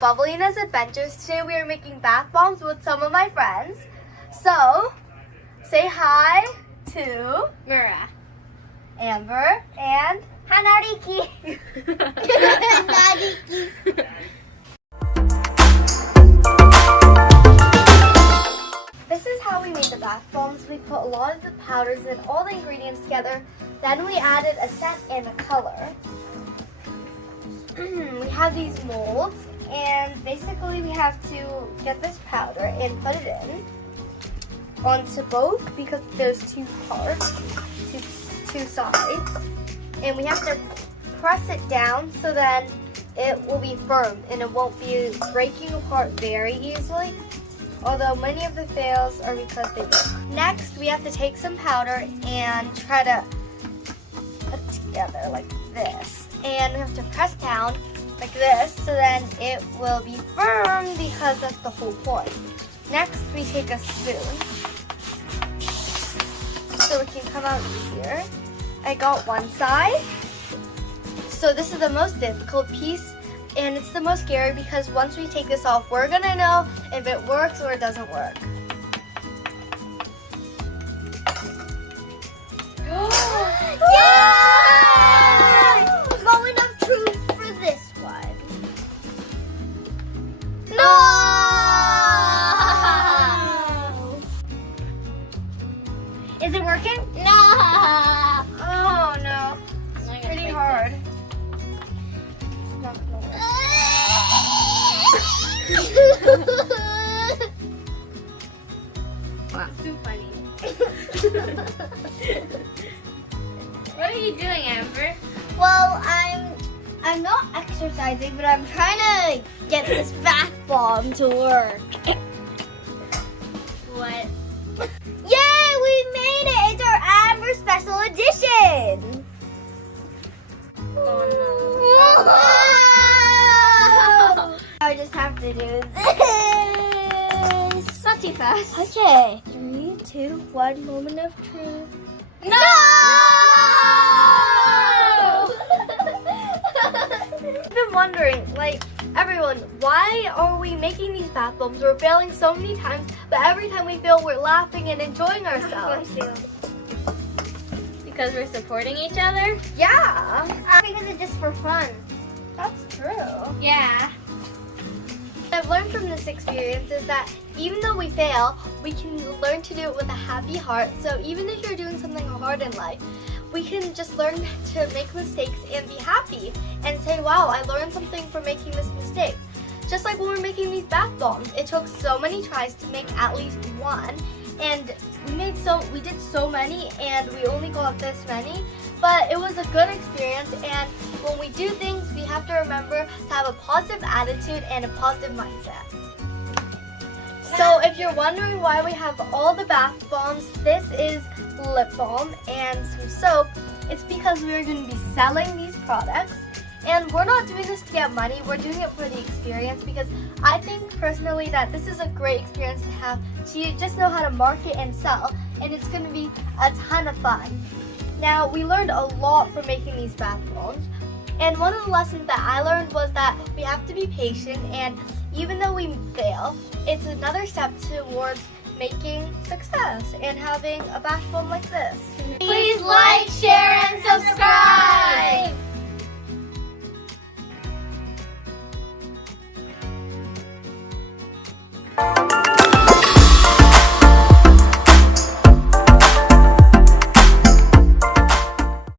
Bubblelina's Adventures. Today we are making bath bombs with some of my friends. So, say hi to Mira, Amber, and Hanariki. This is how we made the bath bombs. We put a lot of the powders and all the ingredients together. Then we added a scent and a color. We have these molds, and basically we have to get this powder and put it in onto both because there's two parts, two sides, and we have to press it down so then it will be firm and it won't be breaking apart very easily, although many of the fails are because they break. Next, we have to take some powder and try to put it together like this, and we have to press down like this so then it will be firm because that's the whole point. Next, we take a spoon so it can come out easier. I got one side. So this is the most difficult piece, and it's the most scary because once we take this off, we're gonna know if it works or it doesn't work. Yay! Moment of truth for this one. No! Is it working? No! Oh no, it's pretty hard. It's not gonna work. Wow. It's too funny. What are you doing, Amber? Well, I'm not exercising, but I'm trying to get this bath bomb to work. What? Yay! We made it! It's our Amber Special Edition! Oh no. I just have to do this. Not too fast. Okay. 3, 2, 1, moment of truth. No! I've been wondering, like, everyone, why are we making these bath bombs? We're failing so many times, but every time we fail, we're laughing and enjoying ourselves. Because we're supporting each other? Yeah, Because it's just for fun. that's true. Yeah. What I've learned from this experience is that even though we fail, we can learn to do it with a happy heart. So even if you're doing something hard in life, we can just learn to make mistakes and be happy and say, wow, I learned something from making this mistake. Just like when we're making these bath bombs, it took so many tries to make at least one, and we did so many and we only got this many, but it was a good experience. And when we do things, we have to remember to have a positive attitude and a positive mindset. So if you're wondering why we have all the bath bombs, this is lip balm and some soap. It's because we're going to be selling these products, and we're not doing this to get money. We're doing it for the experience because I think personally that this is a great experience to have, so you just know how to market and sell, and it's going to be a ton of fun. Now, we learned a lot from making these bath bombs, and one of the lessons that I learned was that we have to be patient, and even though we fail, it's another step towards making success and having a bath bomb like this. Please like, share, and subscribe!